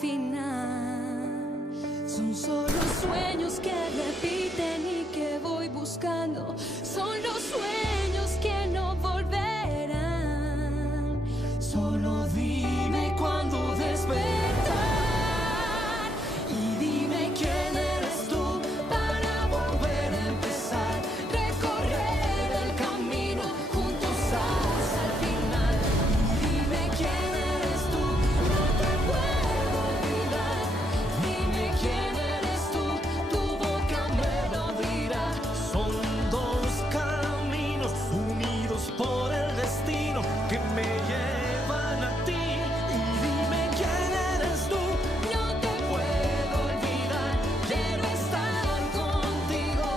final. Son solo sueños que repiten y que voy buscando. Son los sueños que no volverán. Solo dime cuándo despertar. Y dime quién eres tú para volver a empezar. Recorrer el camino juntos hasta el final. Y dime quién eres tú, no te puedo olvidar. Dime quién eres tú, tu boca me lo dirá. Son dos caminos unidos por el destino que me llevan a ti. Y dime quién eres tú. No te puedo olvidar, quiero estar contigo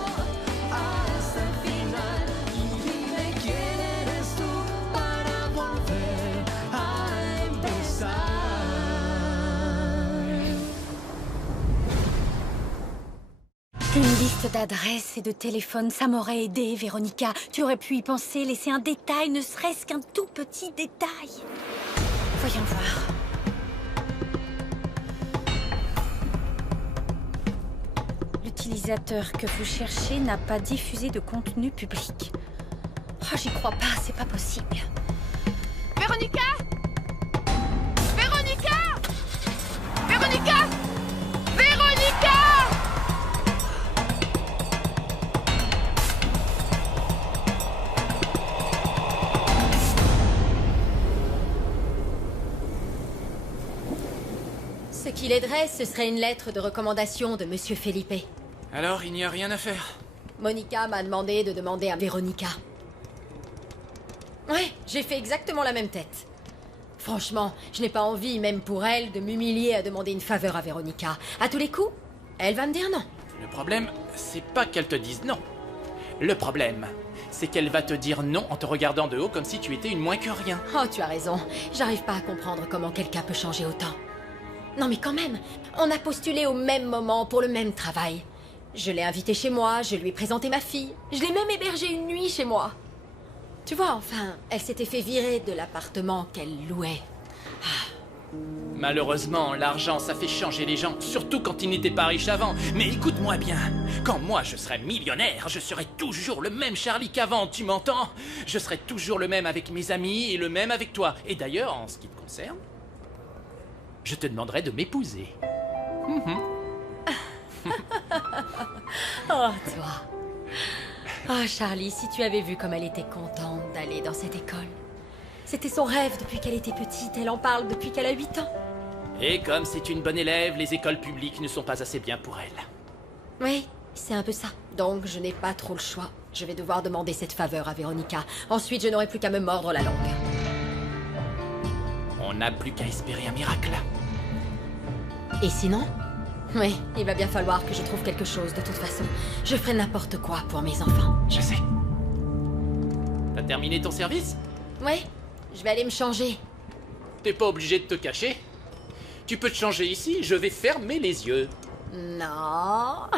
hasta el final. Y dime quién eres tú para volver a empezar. Une liste d'adresses et de téléphones, ça m'aurait aidé, Véronica. Tu aurais pu y penser, laisser un détail, ne serait-ce qu'un tout petit détail. Voyons voir. L'utilisateur que vous cherchez n'a pas diffusé de contenu public. Oh, j'y crois pas, c'est pas possible. Véronica! Véronica! Véronica! Véronica! Ce qui l'aiderait, ce serait une lettre de recommandation de Monsieur Felipe. Alors, il n'y a rien à faire. Monica m'a demandé de demander à Véronica. Ouais, j'ai fait exactement la même tête. Franchement, je n'ai pas envie, même pour elle, de m'humilier à demander une faveur à Véronica. À tous les coups, elle va me dire non. Le problème, c'est pas qu'elle te dise non. Le problème, c'est qu'elle va te dire non en te regardant de haut comme si tu étais une moins que rien. Oh, tu as raison. J'arrive pas à comprendre comment quelqu'un peut changer autant. Non mais quand même, on a postulé au même moment pour le même travail. Je l'ai invitée chez moi, je lui ai présenté ma fille. Je l'ai même hébergée une nuit chez moi. Tu vois, enfin, elle s'était fait virer de l'appartement qu'elle louait. Malheureusement, l'argent, ça fait changer les gens, surtout quand ils n'étaient pas riches avant. Mais écoute-moi bien, quand moi je serai millionnaire, je serai toujours le même Charlie qu'avant, tu m'entends? Je serai toujours le même avec mes amis et le même avec toi. Et d'ailleurs, en ce qui te concerne, je te demanderai de m'épouser. Oh, toi. Oh, Charlie, si tu avais vu comme elle était contente d'aller dans cette école. C'était son rêve depuis qu'elle était petite, elle en parle depuis qu'elle a 8 ans. Et comme c'est une bonne élève, les écoles publiques ne sont pas assez bien pour elle. Oui, c'est un peu ça. Donc, je n'ai pas trop le choix. Je vais devoir demander cette faveur à Véronica. Ensuite, je n'aurai plus qu'à me mordre la langue. On n'a plus qu'à espérer un miracle. Et sinon? Oui, il va bien falloir que je trouve quelque chose de toute façon. Je ferai n'importe quoi pour mes enfants. Je sais. T'as terminé ton service? Oui, je vais aller me changer. T'es pas obligé de te cacher. Tu peux te changer ici, je vais fermer les yeux. Non.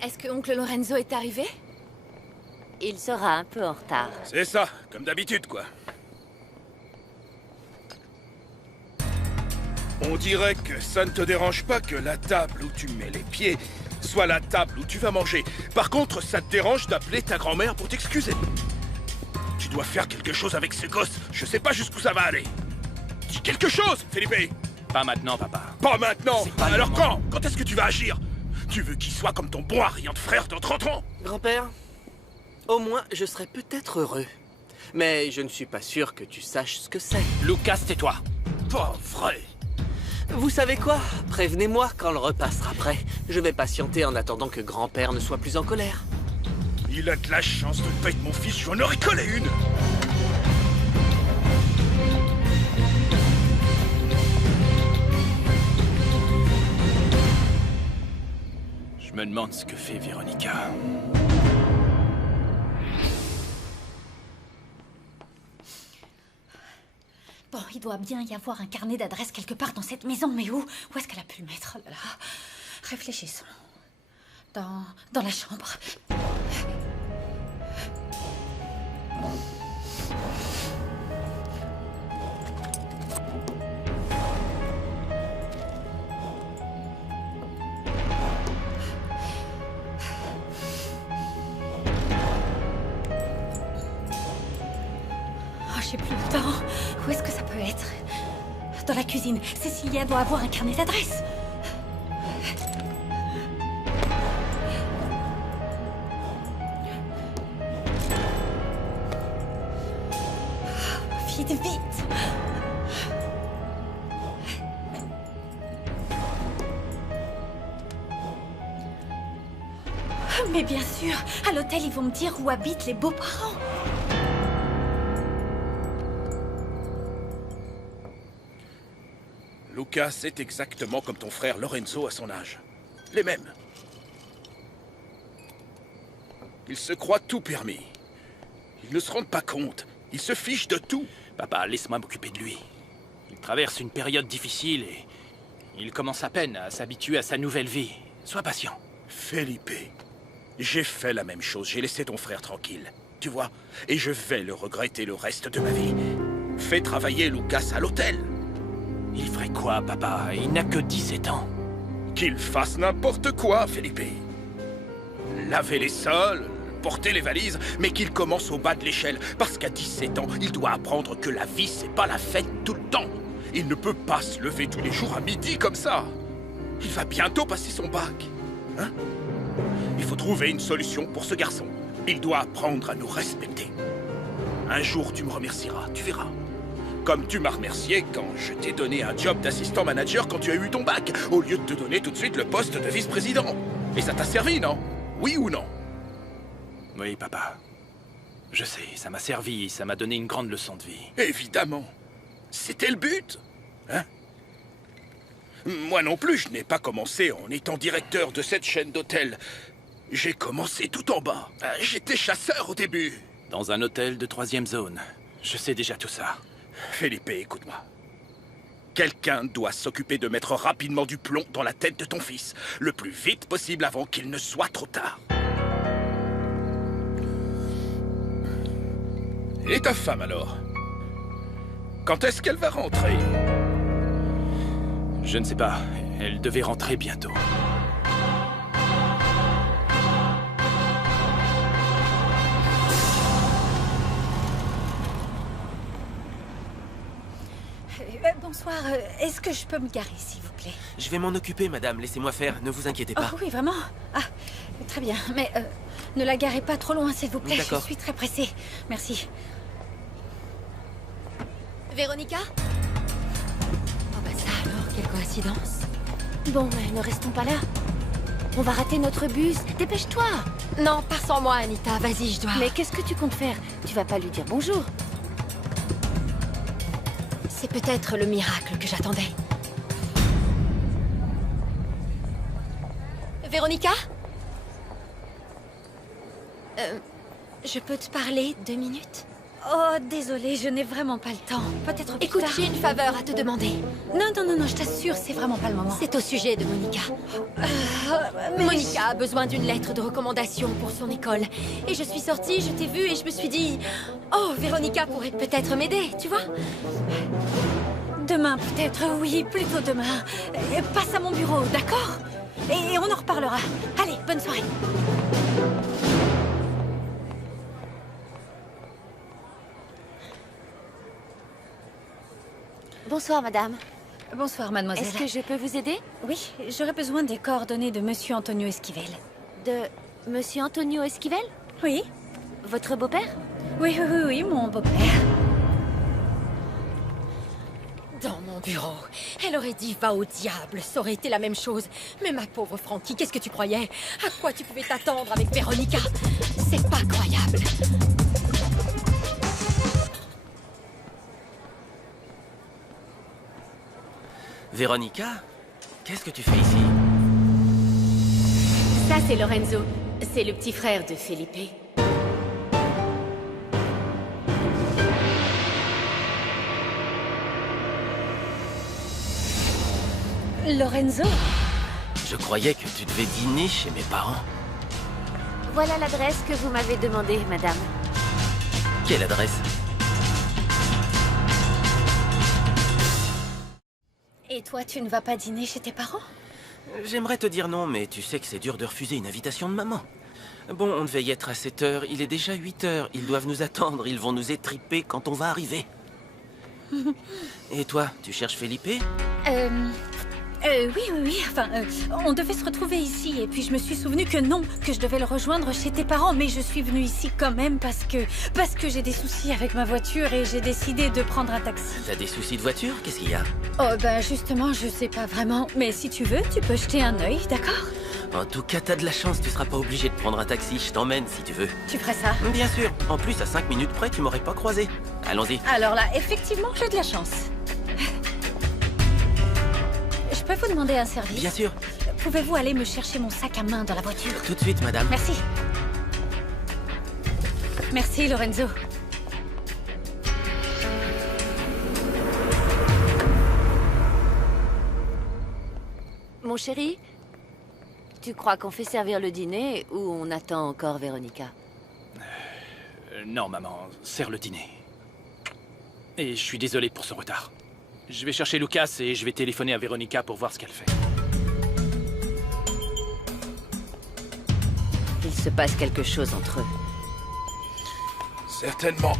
Est-ce que oncle Lorenzo est arrivé? Il sera un peu en retard. C'est ça, comme d'habitude, quoi. On dirait que ça ne te dérange pas que la table où tu mets les pieds soit la table où tu vas manger. Par contre, ça te dérange d'appeler ta grand-mère pour t'excuser. Tu dois faire quelque chose avec ce gosse. Je sais pas jusqu'où ça va aller. Dis quelque chose, Felipe. Pas maintenant, papa. Pas maintenant. C'est pas Alors le moment. quand est-ce que tu vas agir? Tu veux qu'il soit comme ton bon Ariane frère dans 30 ans? Grand-père, au moins je serais peut-être heureux. Mais je ne suis pas sûr que tu saches ce que c'est. Lucas, tais-toi. Pas vrai. Vous savez quoi? Prévenez-moi quand le repas sera prêt. Je vais patienter en attendant que grand-père ne soit plus en colère. Il a de la chance de ne pas être mon fils, j'en aurais collé une. Je me demande ce que fait Véronica. Bon, il doit bien y avoir un carnet d'adresses quelque part dans cette maison, mais où? Où est-ce qu'elle a pu le mettre? Oh là là. Réfléchissons. dans la chambre. Oh, j'ai plus le temps. Où est-ce que ça peut être? Dans la cuisine. Cecilia doit avoir un carnet d'adresses. Vite, vite. Mais bien sûr, à l'hôtel, ils vont me dire où habitent les beaux-parents. Luca, c'est exactement comme ton frère Lorenzo à son âge. Les mêmes. Ils se croient tout permis. Ils ne se rendent pas compte. Ils se fichent de tout. Papa, laisse-moi m'occuper de lui. Il traverse une période difficile et il commence à peine à s'habituer à sa nouvelle vie. Sois patient. Felipe, j'ai fait la même chose. J'ai laissé ton frère tranquille. Tu vois? Et je vais le regretter le reste de ma vie. Fais travailler Lucas à l'hôtel. Il ferait quoi, papa? Il n'a que 17 ans. Qu'il fasse n'importe quoi, Felipe. Laver les sols, porter les valises, mais qu'il commence au bas de l'échelle. Parce qu'à 17 ans, il doit apprendre que la vie, c'est pas la fête tout le temps. Il ne peut pas se lever tous les jours à midi comme ça. Il va bientôt passer son bac. Hein? Il faut trouver une solution pour ce garçon. Il doit apprendre à nous respecter. Un jour, tu me remercieras, tu verras. Comme tu m'as remercié quand je t'ai donné un job d'assistant manager quand tu as eu ton bac, au lieu de te donner tout de suite le poste de vice-président. Et ça t'a servi, non? Oui ou non? Oui, papa. Je sais, ça m'a servi, ça m'a donné une grande leçon de vie. Évidemment. C'était le but. Hein? Moi non plus, je n'ai pas commencé en étant directeur de cette chaîne d'hôtels. J'ai commencé tout en bas. J'étais chasseur au début. Dans un hôtel de 3e zone. Je sais déjà tout ça. Felipe, écoute-moi. Quelqu'un doit s'occuper de mettre rapidement du plomb dans la tête de ton fils. Le plus vite possible avant qu'il ne soit trop tard. Et ta femme alors? Quand est-ce qu'elle va rentrer? Je ne sais pas. Elle devait rentrer bientôt. Bonsoir, est-ce que je peux me garer, s'il vous plaît? Je vais m'en occuper, madame. Laissez-moi faire, ne vous inquiétez pas. Oh oui, vraiment? Ah, très bien. Mais ne la garez pas trop loin, s'il vous plaît. D'accord. Je suis très pressée. Merci. Véronica? Oh bah ça alors, quelle coïncidence. Bon, ne restons pas là. On va rater notre bus. Dépêche-toi. Non, pars sans moi, Anita. Vas-y, je dois... Mais qu'est-ce que tu comptes faire? Tu vas pas lui dire bonjour? C'est peut-être le miracle que j'attendais. Véronica? Je peux te parler 2 minutes? Oh, désolée, je n'ai vraiment pas le temps. Peut-être plus Écoute, tard. j'ai une faveur à te demander. Non, je t'assure, c'est vraiment pas le moment. C'est au sujet de Monica. Mais Monica a besoin d'une lettre de recommandation pour son école. Et je suis sortie, je t'ai vue et je me suis dit... Oh, Véronica pourrait peut-être m'aider, tu vois? Demain, peut-être, oui, plutôt demain. Passe à mon bureau, d'accord? Et on en reparlera. Allez, bonne soirée. Bonsoir, madame. Bonsoir, mademoiselle. Est-ce que je peux vous aider? Oui, j'aurais besoin des coordonnées de Monsieur Antonio Esquivel. De Monsieur Antonio Esquivel? Oui? Votre beau-père? Oui, mon beau-père. Dans mon bureau. Elle aurait dit va au diable, ça aurait été la même chose. Mais ma pauvre Frankie, qu'est-ce que tu croyais? À quoi tu pouvais t'attendre avec Véronica? C'est pas croyable. Véronica? Qu'est-ce que tu fais ici? Ça, c'est Lorenzo. C'est le petit frère de Felipe. Lorenzo? Je croyais que tu devais dîner chez mes parents. Voilà l'adresse que vous m'avez demandée, madame. Quelle adresse? Et toi, tu ne vas pas dîner chez tes parents? J'aimerais te dire non, mais tu sais que c'est dur de refuser une invitation de maman. Bon, on devait y être à 7 heures, il est déjà 8 heures. Ils doivent nous attendre, ils vont nous étriper quand on va arriver. Et toi, tu cherches Felipe? Oui. Enfin, on devait se retrouver ici. Et puis je me suis souvenu que non, que je devais le rejoindre chez tes parents. Mais je suis venue ici quand même parce que j'ai des soucis avec ma voiture et j'ai décidé de prendre un taxi. T'as des soucis de voiture? Qu'est-ce qu'il y a? Oh, ben justement, je sais pas vraiment. Mais si tu veux, tu peux jeter un œil, d'accord? En tout cas, t'as de la chance, tu seras pas obligé de prendre un taxi. Je t'emmène si tu veux. Tu ferais ça? Bien sûr. En plus, à 5 minutes près, tu m'aurais pas croisé. Allons-y. Alors là, effectivement, j'ai de la chance. Je peux vous demander un service? Bien sûr. Pouvez-vous aller me chercher mon sac à main dans la voiture? Tout de suite, madame. Merci. Merci, Lorenzo. Mon chéri, tu crois qu'on fait servir le dîner ou on attend encore Véronica? Non, maman, sers le dîner. Et je suis désolé pour son retard. Je vais chercher Lucas et je vais téléphoner à Véronica pour voir ce qu'elle fait. Il se passe quelque chose entre eux. Certainement.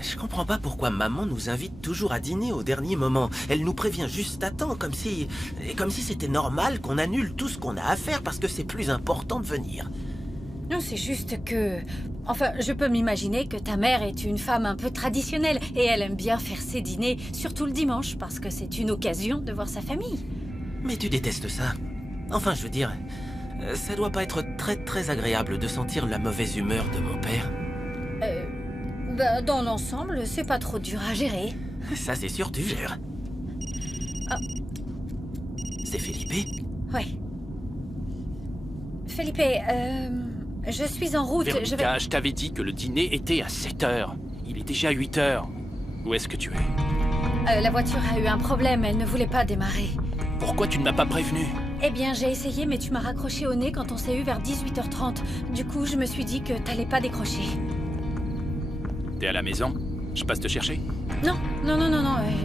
Je comprends pas pourquoi maman nous invite toujours à dîner au dernier moment. Elle nous prévient juste à temps, comme si c'était normal qu'on annule tout ce qu'on a à faire parce que c'est plus important de venir. Non, c'est juste que... Enfin, je peux m'imaginer que ta mère est une femme un peu traditionnelle et elle aime bien faire ses dîners, surtout le dimanche, parce que c'est une occasion de voir sa famille. Mais tu détestes ça. Enfin, je veux dire, ça doit pas être très agréable de sentir la mauvaise humeur de mon père. Dans l'ensemble, c'est pas trop dur à gérer. Ça, c'est sûr, tu gères. Ah. C'est Felipe? Ouais. Felipe, je suis en route. Véronica, je t'avais dit que le dîner était à 7 heures. Il est déjà 8 heures. Où est-ce que tu es? La voiture a eu un problème, elle ne voulait pas démarrer. Pourquoi tu ne m'as pas prévenu? Eh bien, j'ai essayé, mais tu m'as raccroché au nez quand on s'est eu vers 18h30. Du coup, je me suis dit que t'allais pas décrocher. T'es à la maison? Je passe te chercher? Non,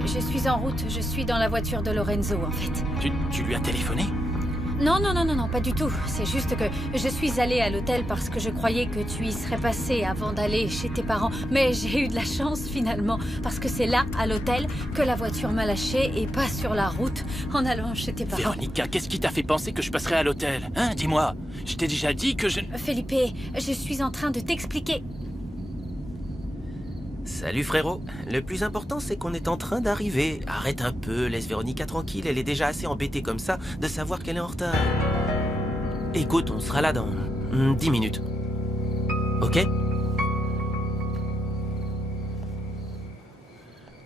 je suis en route. Je suis dans la voiture de Lorenzo, en fait. Tu lui as téléphoné? Non, pas du tout. C'est juste que je suis allée à l'hôtel parce que je croyais que tu y serais passé avant d'aller chez tes parents. Mais j'ai eu de la chance, finalement, parce que c'est là, à l'hôtel, que la voiture m'a lâchée et pas sur la route en allant chez tes parents. Véronica, qu'est-ce qui t'a fait penser que je passerais à l'hôtel? Hein, dis-moi. Je t'ai déjà dit que je... Felipe, je suis en train de t'expliquer... Salut frérot. Le plus important, c'est qu'on est en train d'arriver. Arrête un peu, laisse Véronica tranquille. Elle est déjà assez embêtée comme ça de savoir qu'elle est en retard. Écoute, on sera là dans 10 minutes. Ok?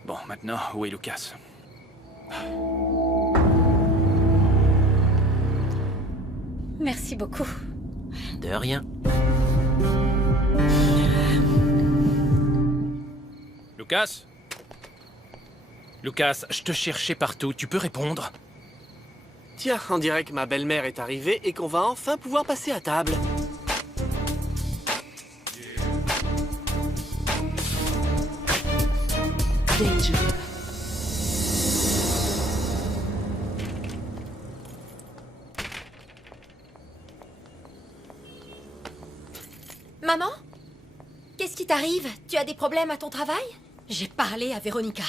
Bon, maintenant, où est Lucas? Merci beaucoup. De rien. Lucas? Lucas, je te cherchais partout, tu peux répondre? Tiens, on dirait que ma belle-mère est arrivée et qu'on va enfin pouvoir passer à table. Danger. Maman? Qu'est-ce qui t'arrive? Tu as des problèmes à ton travail? J'ai parlé à Véronica.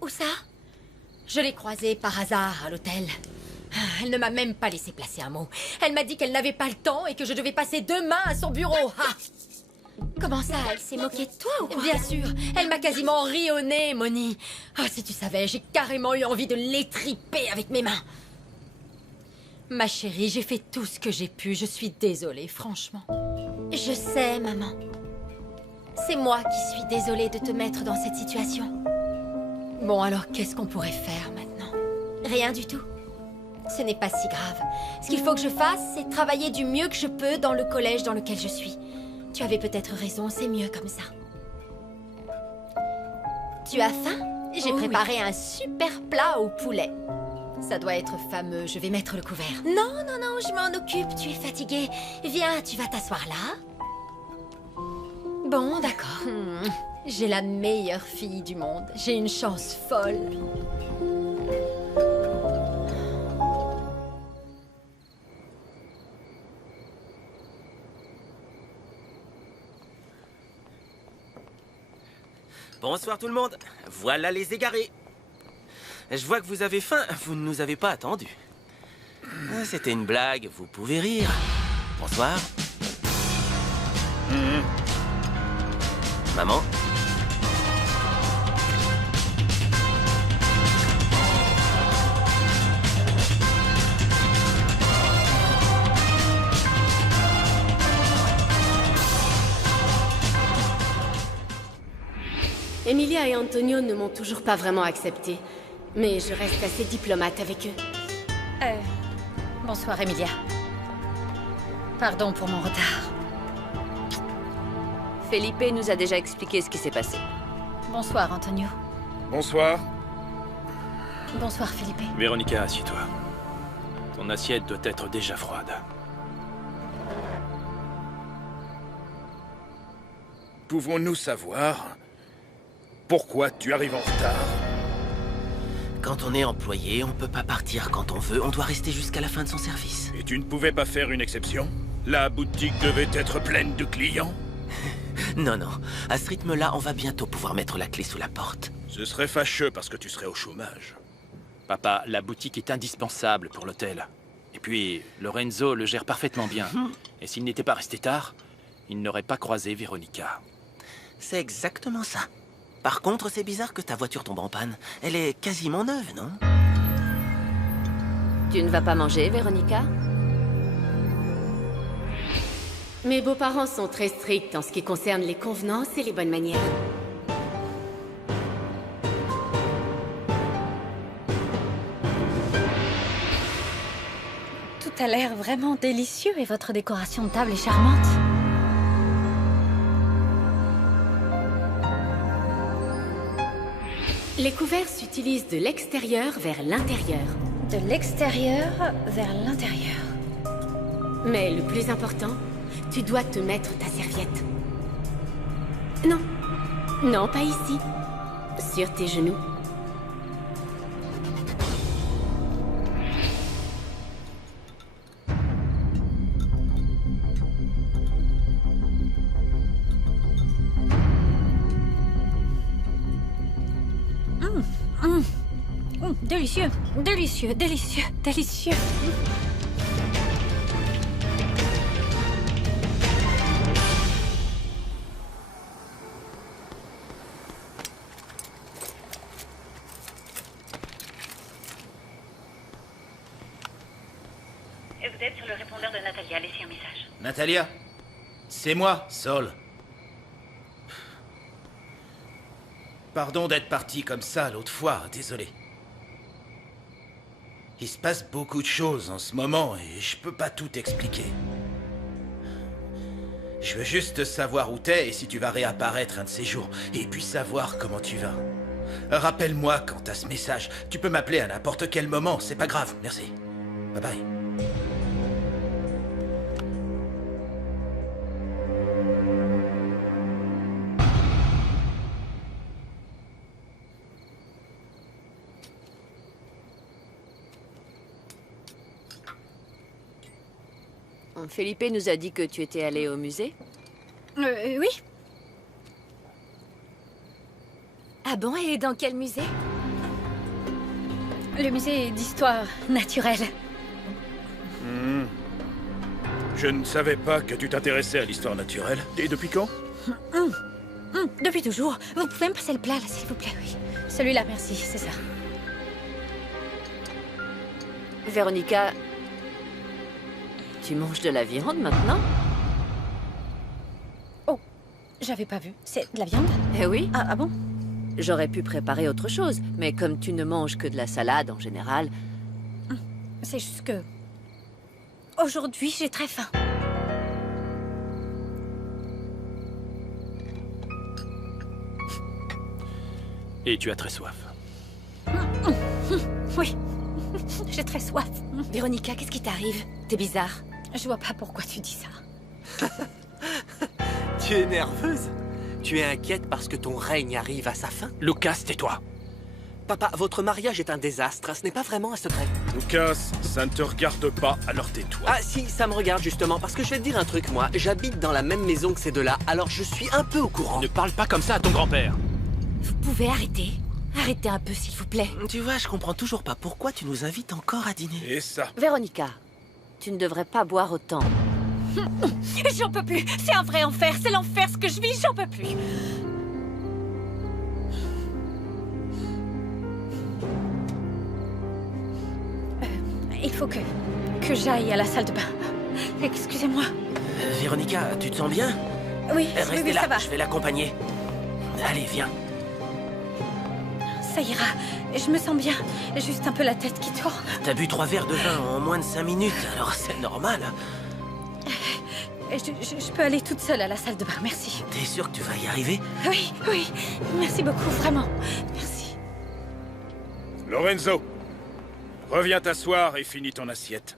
Où ça? Je l'ai croisée par hasard à l'hôtel. Elle ne m'a même pas laissé placer un mot. Elle m'a dit qu'elle n'avait pas le temps et que je devais passer demain à son bureau. Ah! Comment ça? Elle s'est moquée de toi ou quoi? Bien sûr. Elle m'a quasiment ri au nez, Moni. Ah, si tu savais, j'ai carrément eu envie de l'étriper avec mes mains. Ma chérie, j'ai fait tout ce que j'ai pu. Je suis désolée, franchement. Je sais, maman. C'est moi qui suis désolée de te mettre dans cette situation. Bon, alors qu'est-ce qu'on pourrait faire maintenant? Rien du tout. Ce n'est pas si grave. Ce qu'il faut que je fasse, c'est travailler du mieux que je peux dans le collège dans lequel je suis. Tu avais peut-être raison, c'est mieux comme ça. Tu as faim? J'ai préparé un super plat au poulet. Ça doit être fameux, je vais mettre le couvert. Non, non, non, je m'en occupe, tu es fatiguée. Viens, tu vas t'asseoir là. Bon, d'accord. J'ai la meilleure fille du monde. J'ai une chance folle. Bonsoir tout le monde. Voilà les égarés. Je vois que vous avez faim. Vous ne nous avez pas attendus. C'était une blague. Vous pouvez rire. Bonsoir. Maman. Emilia et Antonio ne m'ont toujours pas vraiment accepté, mais je reste assez diplomate avec eux. Bonsoir, Emilia. Pardon pour mon retard. Felipe nous a déjà expliqué ce qui s'est passé. Bonsoir, Antonio. Bonsoir. Bonsoir, Felipe. Véronica, assieds-toi. Ton assiette doit être déjà froide. Pouvons-nous savoir pourquoi tu arrives en retard? Quand on est employé, on peut pas partir quand on veut. On doit rester jusqu'à la fin de son service. Et tu ne pouvais pas faire une exception? La boutique devait être pleine de clients? Non, non. À ce rythme-là, on va bientôt pouvoir mettre la clé sous la porte. Ce serait fâcheux parce que tu serais au chômage. Papa, la boutique est indispensable pour l'hôtel. Et puis, Lorenzo le gère parfaitement bien. Et s'il n'était pas resté tard, il n'aurait pas croisé Véronica. C'est exactement ça. Par contre, c'est bizarre que ta voiture tombe en panne. Elle est quasiment neuve, non? Tu ne vas pas manger, Véronica? Mes beaux-parents sont très stricts en ce qui concerne les convenances et les bonnes manières. Tout a l'air vraiment délicieux et votre décoration de table est charmante. Les couverts s'utilisent de l'extérieur vers l'intérieur. De l'extérieur vers l'intérieur. Mais le plus important, tu dois te mettre ta serviette. Non. Non, pas ici. Sur tes genoux. Délicieux, délicieux, délicieux, délicieux. Et vous êtes sur le répondeur de Natalia, laissez un message. Natalia? C'est moi, Sol. Pardon d'être parti comme ça l'autre fois, désolé. Il se passe beaucoup de choses en ce moment et je peux pas tout expliquer. Je veux juste savoir où t'es et si tu vas réapparaître un de ces jours. Et puis savoir comment tu vas. Rappelle-moi quand t'as ce message. Tu peux m'appeler à n'importe quel moment, c'est pas grave, merci. Bye bye. Felipe nous a dit que tu étais allé au musée. Oui. Ah bon, et dans quel musée? Le musée d'histoire naturelle. Je ne savais pas que tu t'intéressais à l'histoire naturelle. Et depuis quand? Depuis toujours. Vous pouvez me passer le plat, là, s'il vous plaît, oui. Celui-là, merci, c'est ça. Véronica, tu manges de la viande maintenant? Oh, j'avais pas vu. C'est de la viande? Eh oui. Ah bon? J'aurais pu préparer autre chose, mais comme tu ne manges que de la salade en général... C'est juste que... Aujourd'hui, j'ai très faim. Et tu as très soif. Oui, j'ai très soif. Véronica, qu'est-ce qui t'arrive? T'es bizarre. Je vois pas pourquoi tu dis ça. Tu es nerveuse? Tu es inquiète parce que ton règne arrive à sa fin? Lucas, tais-toi. Papa, votre mariage est un désastre, ce n'est pas vraiment un secret. Lucas, ça ne te regarde pas, alors tais-toi. Ah si, ça me regarde justement, parce que je vais te dire un truc, moi. J'habite dans la même maison que ces deux-là, alors je suis un peu au courant. Ne parle pas comme ça à ton grand-père. Vous pouvez arrêter? Arrêtez un peu, s'il vous plaît. Tu vois, je comprends toujours pas pourquoi tu nous invites encore à dîner. Et ça? Véronica, tu ne devrais pas boire autant. J'en peux plus. C'est un vrai enfer. C'est l'enfer ce que je vis. J'en peux plus. Il faut que j'aille à la salle de bain. Excusez-moi. Véronica, tu te sens bien? Oui, Restez oui, là, ça va. je vais l'accompagner. Allez, viens. Ça ira. Je me sens bien. Juste un peu la tête qui tourne. T'as bu 3 verres de vin en moins de 5 minutes, alors c'est normal. Je peux aller toute seule à la salle de bain, merci. T'es sûr que tu vas y arriver? Oui, oui. Merci beaucoup, vraiment. Merci. Lorenzo, reviens t'asseoir et finis ton assiette.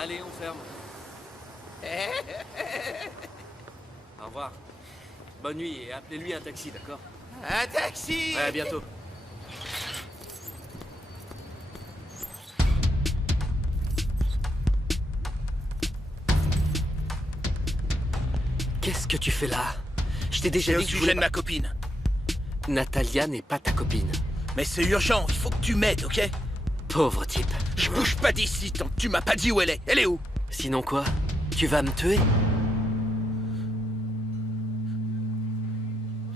Allez, on ferme. Au revoir. Bonne nuit et appelez-lui un taxi, d'accord? Un taxi! Ouais, à bientôt. Qu'est-ce que tu fais là? Je t'ai déjà C'est dit au que je sujet voulais de ma copine. Natalia n'est pas ta copine. Mais c'est urgent, il faut que tu m'aides, ok? Pauvre type. Je bouge pas d'ici tant que tu m'as pas dit où elle est. Elle est où? Sinon quoi? Tu vas me tuer?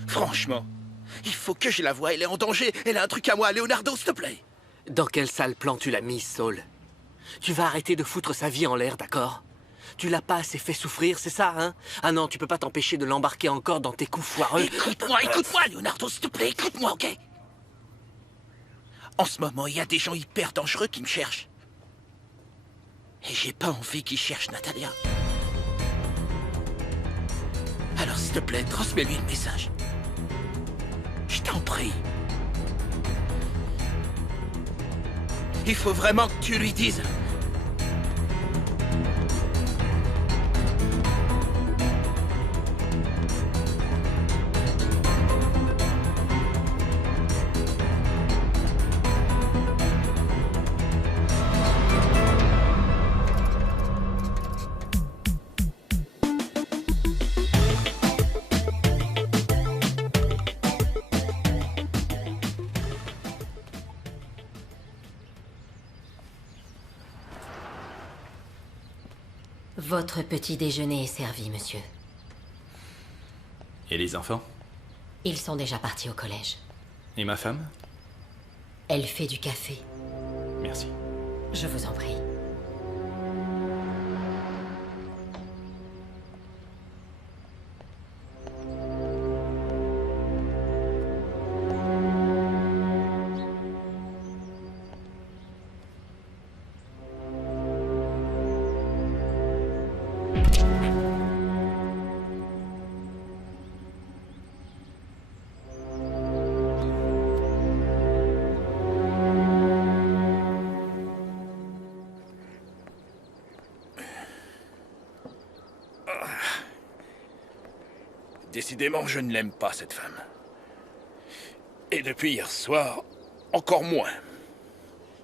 Franchement, Il faut que je la voie, elle est en danger. Elle a un truc à moi, Leonardo, s'il te plaît. Dans quel sale plan tu l'as mise, Saul? Tu vas arrêter de foutre sa vie en l'air, d'accord? Tu l'as pas assez fait souffrir, c'est ça, hein? Ah non, tu peux pas t'empêcher de l'embarquer encore dans tes coups foireux. Écoute-moi, Leonardo, s'il te plaît, écoute-moi, ok? En ce moment, il y a des gens hyper dangereux qui me cherchent. Et j'ai pas envie qu'ils cherchent Natalia. Alors, s'il te plaît, transmets-lui le message. Je t'en prie. Il faut vraiment que tu lui dises. Votre petit déjeuner est servi, monsieur. Et les enfants? Ils sont déjà partis au collège. Et ma femme? Elle fait du café. Merci. Je vous en prie. Décidément, je ne l'aime pas, cette femme. Et depuis hier soir, encore moins.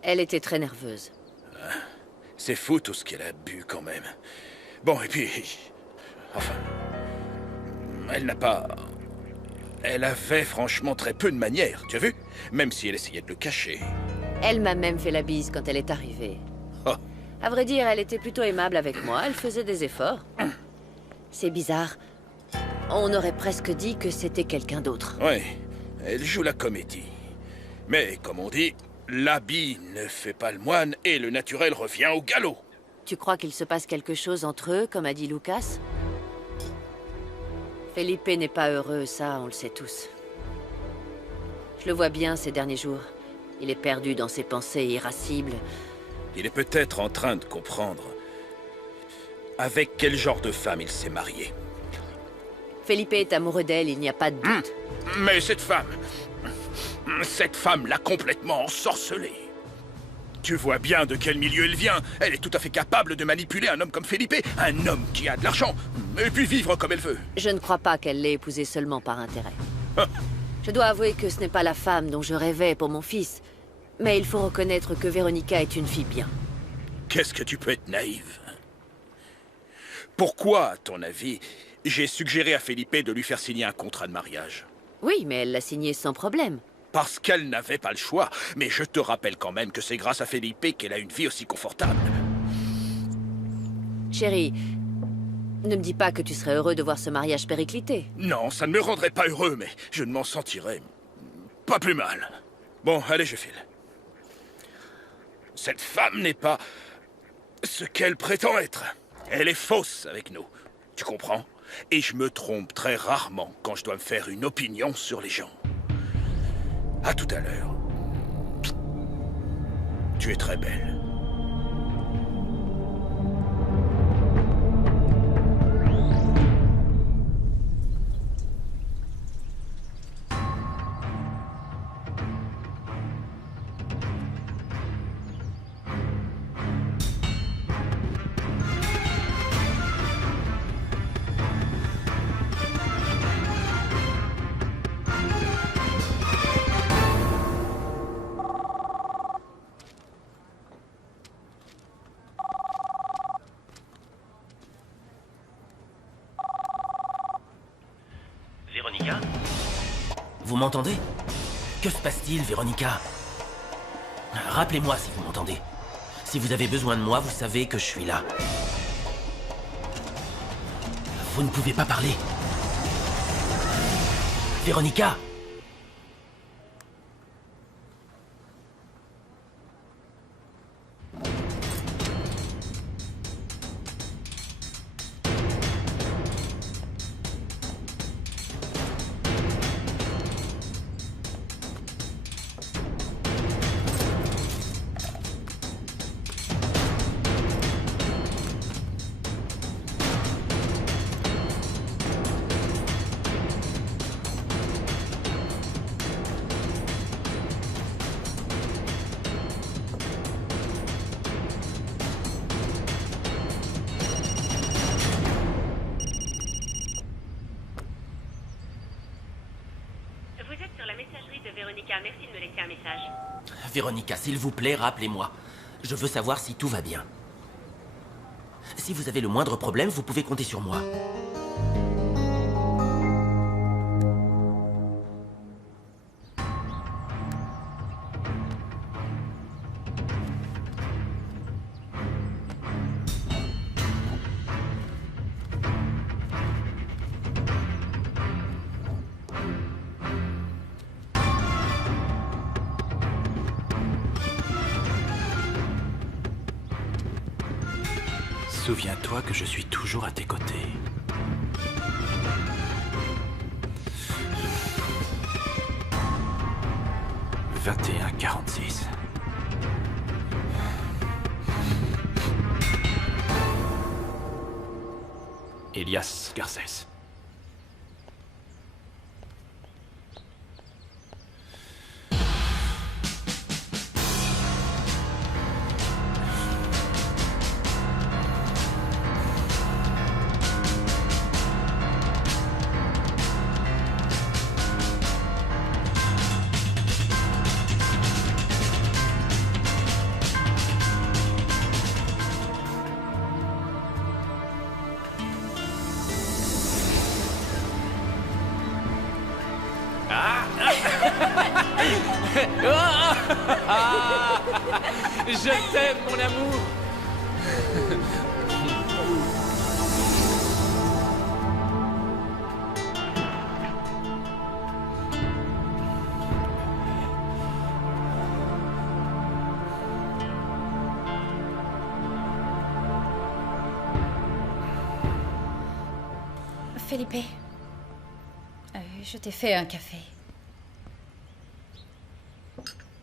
Elle était très nerveuse. C'est fou tout ce qu'elle a bu, quand même. Bon, et puis... Enfin... Elle n'a pas... Elle avait franchement très peu de manières, tu as vu? Même si elle essayait de le cacher. Elle m'a même fait la bise quand elle est arrivée. Oh. À vrai dire, elle était plutôt aimable avec moi, elle faisait des efforts. C'est bizarre. On aurait presque dit que c'était quelqu'un d'autre. Oui, elle joue la comédie. Mais, comme on dit, l'habit ne fait pas le moine et le naturel revient au galop. Tu crois qu'il se passe quelque chose entre eux, comme a dit Lucas? Felipe n'est pas heureux, ça, on le sait tous. Je le vois bien ces derniers jours. Il est perdu dans ses pensées irascibles. Il est peut-être en train de comprendre avec quel genre de femme il s'est marié. Felipe est amoureux d'elle, il n'y a pas de doute. Mais cette femme l'a complètement ensorcelée. Tu vois bien de quel milieu elle vient. Elle est tout à fait capable de manipuler un homme comme Felipe, un homme qui a de l'argent, et puis vivre comme elle veut. Je ne crois pas qu'elle l'ait épousé seulement par intérêt. Je dois avouer que ce n'est pas la femme dont je rêvais pour mon fils, mais il faut reconnaître que Véronica est une fille bien. Qu'est-ce que tu peux être naïve? Pourquoi, à ton avis, j'ai suggéré à Felipe de lui faire signer un contrat de mariage? Oui, mais elle l'a signé sans problème. Parce qu'elle n'avait pas le choix. Mais je te rappelle quand même que c'est grâce à Felipe qu'elle a une vie aussi confortable. Chérie, ne me dis pas que tu serais heureux de voir ce mariage périclité. Non, ça ne me rendrait pas heureux, mais je ne m'en sentirais pas plus mal. Bon, allez, je file. Cette femme n'est pas ce qu'elle prétend être. Elle est fausse avec nous. Tu comprends? Et je me trompe très rarement quand je dois me faire une opinion sur les gens. À tout à l'heure. Tu es très belle. Véronica? Vous m'entendez? Que se passe-t-il, Véronica? Rappelez-moi si vous m'entendez. Si vous avez besoin de moi, vous savez que je suis là. Vous ne pouvez pas parler. Véronica? Véronica, s'il vous plaît, rappelez-moi. Je veux savoir si tout va bien. Si vous avez le moindre problème, vous pouvez compter sur moi. Souviens-toi que je suis toujours à tes côtés. « 21-46. Elias Garcès. Je t'aime, mon amour. Felipe, je t'ai fait un café.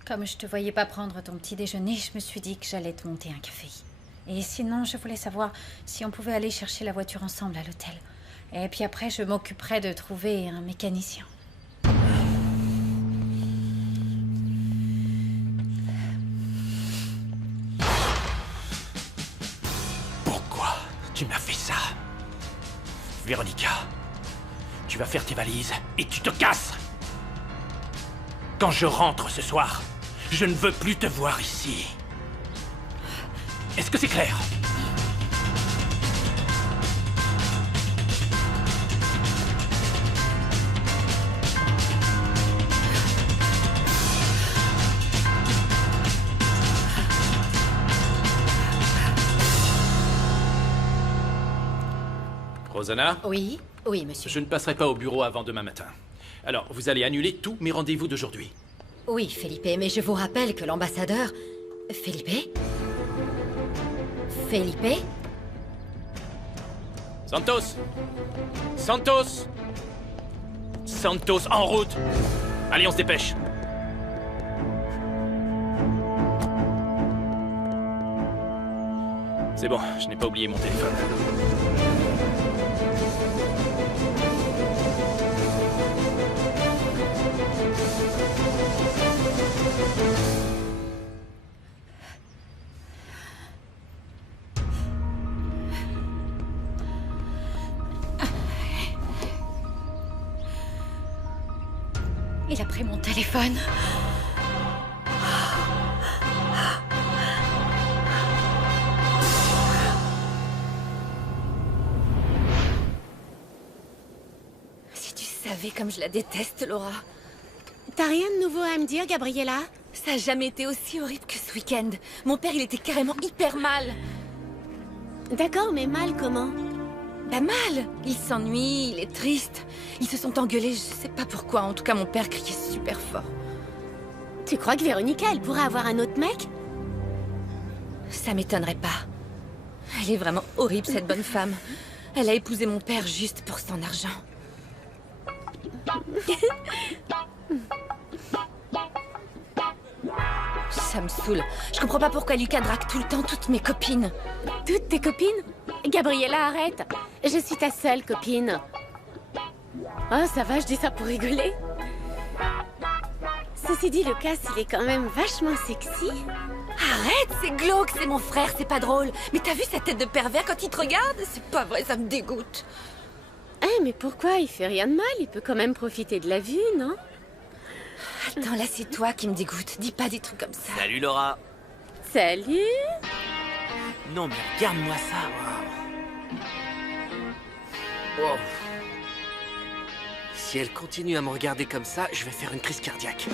Comme je te voyais pas prendre ton petit déjeuner, je me suis dit que j'allais te monter un café. Et sinon, je voulais savoir si on pouvait aller chercher la voiture ensemble à l'hôtel. Et puis après, je m'occuperai de trouver un mécanicien. Pourquoi tu m'as fait ça? Véronica, tu vas faire tes valises et tu te casses. Quand je rentre ce soir, je ne veux plus te voir ici. Est-ce que c'est clair? Rosanna? Oui? Oui, monsieur. Je ne passerai pas au bureau avant demain matin. Alors, vous allez annuler tous mes rendez-vous d'aujourd'hui. Oui, Felipe, mais je vous rappelle que l'ambassadeur... Felipe? Felipe? Santos! Santos! Santos, en route! Allez, on se dépêche! C'est bon, je n'ai pas oublié mon téléphone. Il a pris mon téléphone. Si tu savais comme je la déteste, Laura. T'as rien de nouveau à me dire, Gabriella? Ça a jamais été aussi horrible que ce week-end. Mon père, il était carrément hyper mal. D'accord, mais mal comment? Bah mal. Il s'ennuie, il est triste. Ils se sont engueulés, je sais pas pourquoi. En tout cas, mon père criait super fort. Tu crois que Véronica, elle pourrait avoir un autre mec? Ça m'étonnerait pas. Elle est vraiment horrible, cette bonne femme. Elle a épousé mon père juste pour son argent. Ça me saoule. Je comprends pas pourquoi Lucas drague tout le temps toutes mes copines. Toutes tes copines? Gabriella, arrête. Je suis ta seule copine. Oh, ça va, je dis ça pour rigoler. Ceci dit, Lucas, il est quand même vachement sexy. Arrête, c'est glauque, c'est mon frère, c'est pas drôle. Mais t'as vu sa tête de pervers quand il te regarde? C'est pas vrai, ça me dégoûte. Eh, mais pourquoi? Il fait rien de mal, il peut quand même profiter de la vue, non? Attends, là, c'est toi qui me dégoûte. Dis pas des trucs comme ça. Salut Laura. Salut. Non mais regarde-moi ça. Wow. Si elle continue à me regarder comme ça, je vais faire une crise cardiaque.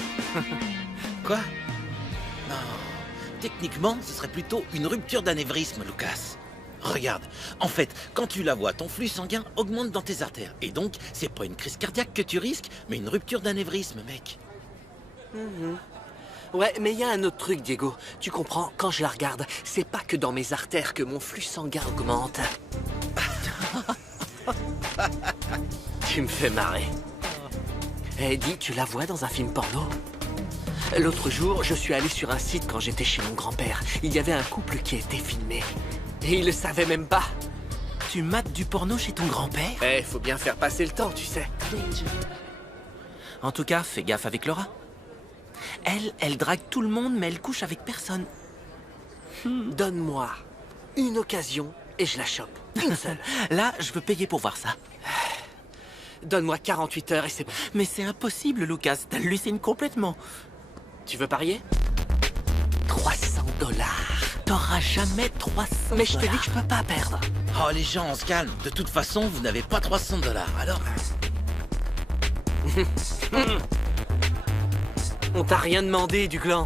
Quoi? Non. Techniquement, ce serait plutôt une rupture d'anévrisme, Lucas. Regarde, en fait, quand tu la vois, ton flux sanguin augmente dans tes artères. Et donc, c'est pas une crise cardiaque que tu risques, mais une rupture d'anévrisme, mec. Ouais, mais il y a un autre truc, Diego. Tu comprends, quand je la regarde, c'est pas que dans mes artères que mon flux sanguin augmente. Tu me fais marrer. Eh, dis, tu la vois dans un film porno? L'autre jour, je suis allé sur un site quand j'étais chez mon grand-père. Il y avait un couple qui était filmé. Et il le savait même pas. Tu mates du porno chez ton grand-père? Eh, faut bien faire passer le temps, tu sais. En tout cas, fais gaffe avec Laura. Elle drague tout le monde, mais elle couche avec personne. Donne-moi une occasion et je la chope. Une seule. Là, je veux payer pour voir ça. Donne-moi 48 heures et c'est bon. Mais c'est impossible, Lucas. T'hallucines complètement. Tu veux parier? 300 $. T'auras jamais 300 $. Mais je te dis que je peux pas perdre. Oh, les gens, on se calme. De toute façon, vous n'avez pas 300 $. Alors... On t'a rien demandé, du gland.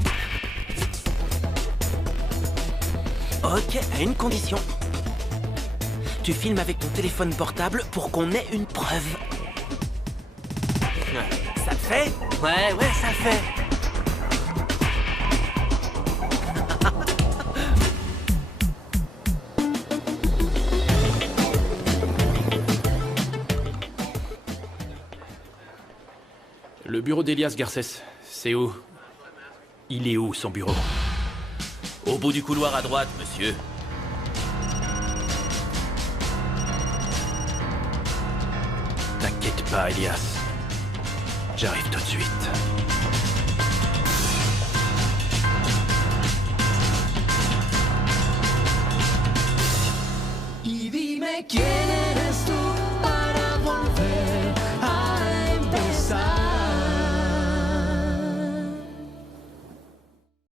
Ok, à une condition. Tu filmes avec ton téléphone portable pour qu'on ait une preuve. Ça te fait? Ouais, ça le fait. Le bureau d'Elias Garcés, c'est où? Il est où, son bureau? Au bout du couloir à droite, monsieur. T'inquiète pas, Elias. J'arrive tout de suite.